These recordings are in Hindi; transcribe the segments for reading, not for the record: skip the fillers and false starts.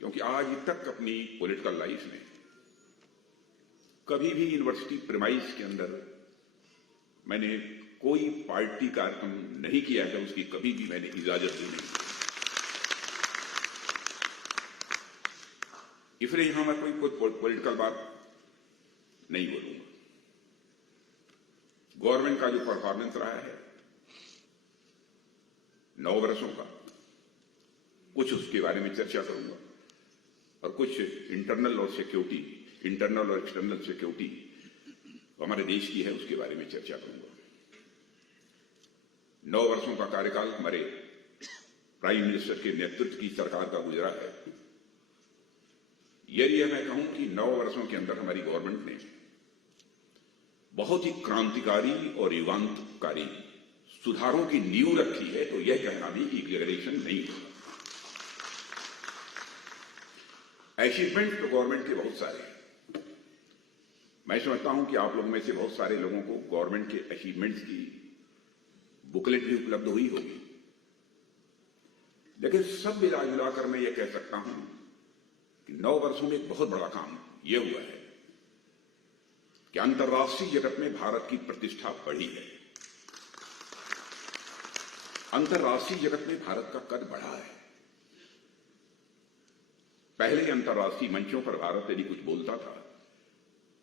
क्योंकि आज तक अपनी पॉलिटिकल लाइफ में कभी भी यूनिवर्सिटी प्रीमाइस के अंदर मैंने कोई पार्टी कार्यक्रम नहीं किया है, उसकी कभी भी मैंने इजाजत दी नहीं। इसलिए यहां मैं कोई पॉलिटिकल बात नहीं बोलूंगा। गवर्नमेंट का जो परफॉर्मेंस रहा है 9 वर्षों का, कुछ उसके बारे में चर्चा करूंगा और कुछ इंटरनल और एक्सटर्नल सिक्योरिटी हमारे देश की है उसके बारे में चर्चा करूंगा। 9 वर्षों का कार्यकाल हमारे प्राइम मिनिस्टर के नेतृत्व की सरकार का गुजरा है। यदि मैं कहूं कि 9 वर्षों के अंदर हमारी गवर्नमेंट ने बहुत ही क्रांतिकारी और युगांतकारी सुधारों की नींव रखी है, तो यह कहना भी एग्जैजरेशन नहीं है। अचीवमेंट तो गवर्नमेंट के बहुत सारे हैं। मैं समझता हूं कि आप लोगों में से बहुत सारे लोगों को गवर्नमेंट के अचीवमेंट्स की बुकलेट भी उपलब्ध हुई होगी, लेकिन सब मिलाकर मैं ये कह सकता हूं कि 9 वर्षों में एक बहुत बड़ा काम यह हुआ है कि अंतर्राष्ट्रीय जगत में भारत की प्रतिष्ठा बढ़ी है। अंतर्राष्ट्रीय जगत में भारत का कद बढ़ा है। पहले अंतर्राष्ट्रीय मंचों पर भारत यदि कुछ बोलता था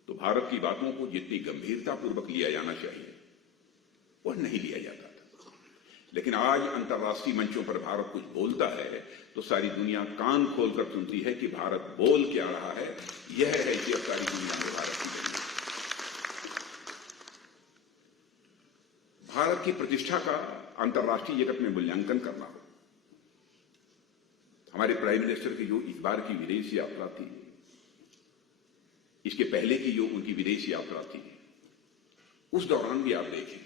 तो भारत की बातों को जितनी गंभीरतापूर्वक लिया जाना चाहिए वह नहीं लिया जाता था, लेकिन आज अंतर्राष्ट्रीय मंचों पर भारत कुछ बोलता है तो सारी दुनिया कान खोलकर सुनती है कि भारत बोल क्या रहा है। यह है कि अब सारी दुनिया में भारत की जगह, भारत की प्रतिष्ठा का अंतर्राष्ट्रीय जगत में मूल्यांकन करना हो। हमारे प्राइम मिनिस्टर की जो इस बार की विदेश यात्रा थी, इसके पहले की जो उनकी विदेश यात्रा थी, उस दौरान भी आप देखें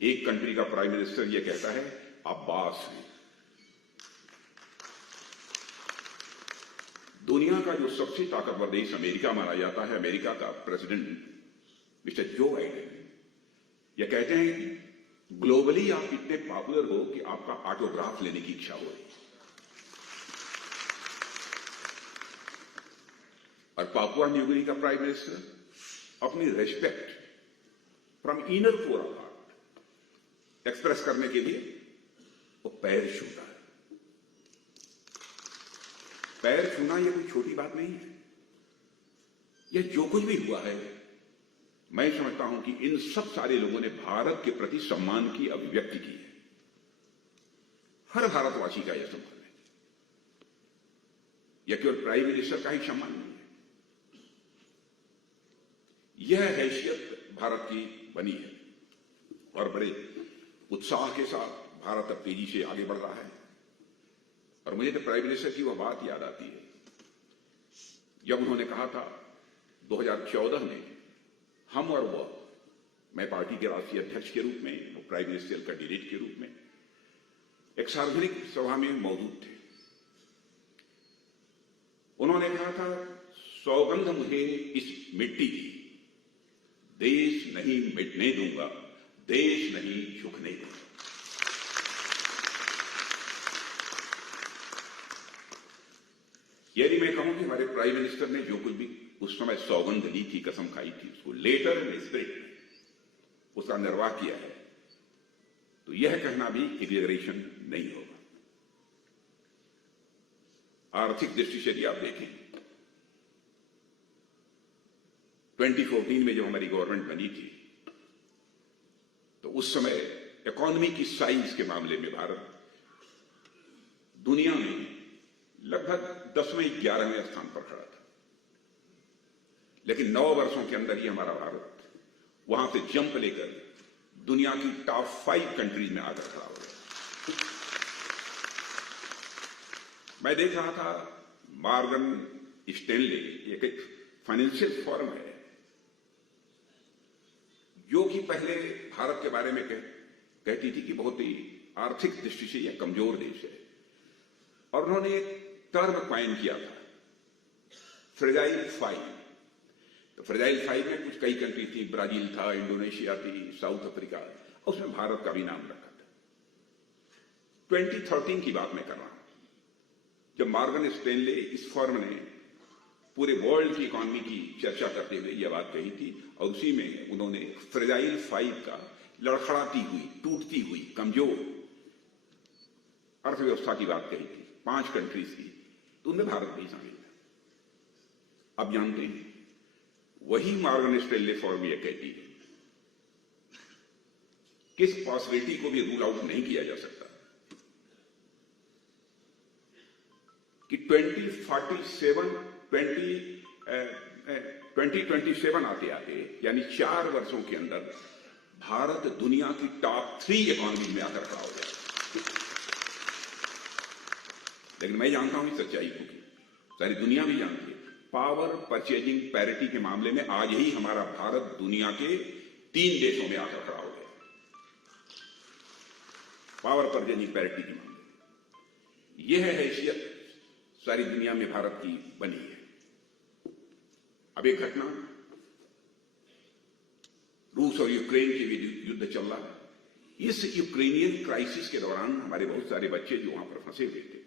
एक कंट्री का प्राइम मिनिस्टर यह कहता है अब्बास है। दुनिया का जो सबसे ताकतवर देश अमेरिका माना जाता है, अमेरिका का प्रेसिडेंट मिस्टर जो बाइडेन यह कहते हैं कि ग्लोबली आप इतने पॉपुलर हो कि आपका ऑटोग्राफ लेने की इच्छा हो रही। और पापुआ न्यू गिनी का प्राइम मिनिस्टर अपनी respect from inner core of heart express करने के लिए वो पैर छूता है। पैर छूना यह कोई छोटी बात नहीं है। यह जो कुछ भी हुआ है, मैं समझता हूं कि इन सब सारे लोगों ने भारत के प्रति सम्मान की अभिव्यक्ति की है। हर भारतवासी का यह सम्मान है। यह केवल प्राइम मिनिस्टर का ही सम्मान नहीं है। यह हैसियत भारत की बनी है और बड़े उत्साह के साथ भारत अब तेजी से आगे बढ़ रहा है। और मुझे तो प्राइम मिनिस्टर की वह बात याद आती है जब उन्होंने कहा था 2014 में हम और वह, मैं पार्टी के राष्ट्रीय अध्यक्ष के रूप में, वो प्राइम मिनिस्टर कैंडिडेट के रूप में एक सार्वजनिक सभा में मौजूद थे। उन्होंने कहा था सौगंध मुझे इस मिट्टी की, देश नहीं मिटने दूंगा, देश नहीं झुकने दूंगा। यदि मैं कहूं कि हमारे प्राइम मिनिस्टर ने जो कुछ भी उस समय सौगंध ली थी, कसम खाई थी, उसको लेटर इन स्पिरिट उसका निर्वाह किया है, तो यह कहना भी एग्जैजरेशन नहीं होगा। आर्थिक दृष्टि से यदि आप देखें 2014 में जब हमारी गवर्नमेंट बनी थी तो उस समय इकोनॉमी की साइज के मामले में भारत दुनिया में लगभग 10वें-11वें स्थान पर खड़ा था। लेकिन 9 वर्षों के अंदर ही हमारा भारत वहां से जंप लेकर दुनिया की टॉप 5 कंट्रीज में आकर खड़ा हो गया। मैं देख रहा था मॉर्गन स्टैनले, एक फाइनेंशियल फर्म है जो कि पहले भारत के बारे में कहती थी कि बहुत ही आर्थिक दृष्टि से यह कमजोर देश है, और उन्होंने एक टर्म कॉइन किया था फ्रेजाइल 5। तो फ्रेजाइल 5 में कुछ कई कंट्री थी, ब्राजील था, इंडोनेशिया थी, साउथ अफ्रीका, और उसमें भारत का भी नाम रखा था। 2013 की बात मैं कर रहा हूं। जब मॉर्गन स्टैनले इस फर्म ने पूरे वर्ल्ड की इकोनॉमी की चर्चा करते हुए यह बात कही थी, और उसी में उन्होंने फ्रेजाइल 5 का लड़खड़ाती हुई, टूटती हुई, कमजोर अर्थव्यवस्था की बात कही थी 5 कंट्रीज की, तो उनमें भारत भी शामिल है। अब जानते हैं वही मॉर्गन स्टैनले फर्म यह कहती है कि इस पॉसिबिलिटी को भी रूल आउट नहीं किया जा सकता कि 2027 आते आते, यानी 4 वर्षों के अंदर भारत दुनिया की टॉप 3 इकोनॉमी में आकर खड़ा हो जाए। लेकिन मैं जानता हूं इस सच्चाई को, सारी दुनिया भी जानती है। पावर परचेजिंग पैरिटी के मामले में आज ही हमारा भारत दुनिया के 3 देशों में आकर खड़ा हो गया। पावर परचेजिंग पैरिटी के मामले में यह हैसियत सारी दुनिया में भारत की बनी है। अब एक घटना, रूस और यूक्रेन के बीच युद्ध चल रहा है। इस यूक्रेनियन क्राइसिस के दौरान हमारे बहुत सारे बच्चे जो वहां पर फंसे हुए थे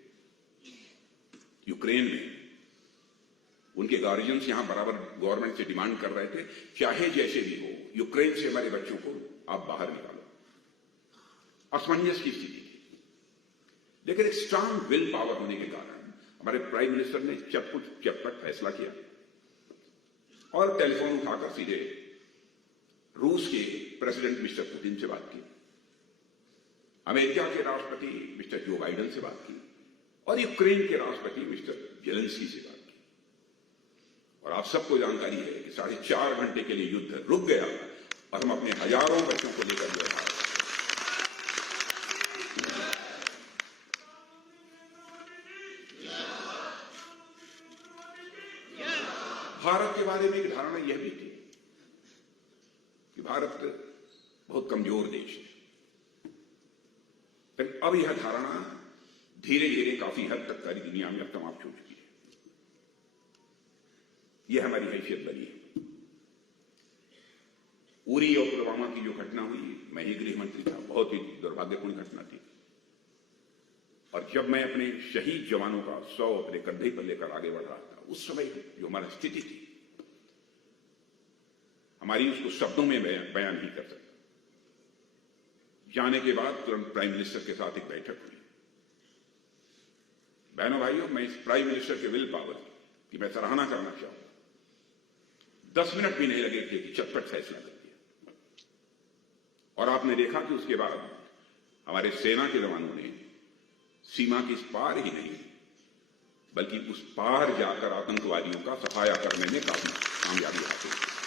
यूक्रेन में, उनके गार्जियंस यहां बराबर गवर्नमेंट से डिमांड कर रहे थे, चाहे जैसे भी हो यूक्रेन से हमारे बच्चों को आप बाहर निकालो। असमंजस की स्थिति थी, लेकिन एक स्ट्रांग विल पावर होने के कारण हमारे प्राइम मिनिस्टर ने चटपट फैसला किया और टेलीफोन उठाकर सीधे रूस के प्रेसिडेंट मिस्टर पुतिन से बात की, अमेरिका के राष्ट्रपति मिस्टर जो बाइडेन से बात की और यूक्रेन के राष्ट्रपति मिस्टर जेलेंस्की से बात की। और आप सबको जानकारी है कि 4.5 घंटे के लिए युद्ध रुक गया और हम अपने हजारों बच्चों को लेकर जो है भारत के बारे में एक धारणा यह भी थी कि भारत बहुत कमजोर देश है, लेकिन अब यह धारणा धीरे धीरे काफी हद तक सारी दुनिया में अब समाप्त हो चुकी है। यह हमारी हैसियत बनी है। उरी और पुलवामा की जो घटना हुई, मैं ही गृह मंत्री था, बहुत ही दुर्भाग्यपूर्ण घटना थी। और जब मैं अपने शहीद जवानों का 100 अपने कंधे पर लेकर आगे बढ़ रहा था, उस समय जो हमारी स्थिति थी, हमारी उसको शब्दों में बयान नहीं कर सकता। जाने के बाद तुरंत प्राइम मिनिस्टर के साथ एक बैठक हुई। बहनों भाइयों, मैं इस प्राइम मिनिस्टर के विल पावर की मैं सराहना करना चाहूंगा। 10 मिनट भी नहीं लगे कि चटपट फैसला कर दिया। और आपने देखा कि उसके बाद हमारे सेना के जवानों ने सीमा के इस पार ही नहीं बल्कि उस पार जाकर आतंकवादियों का सफाया करने में काफी कामयाबी हासिल की।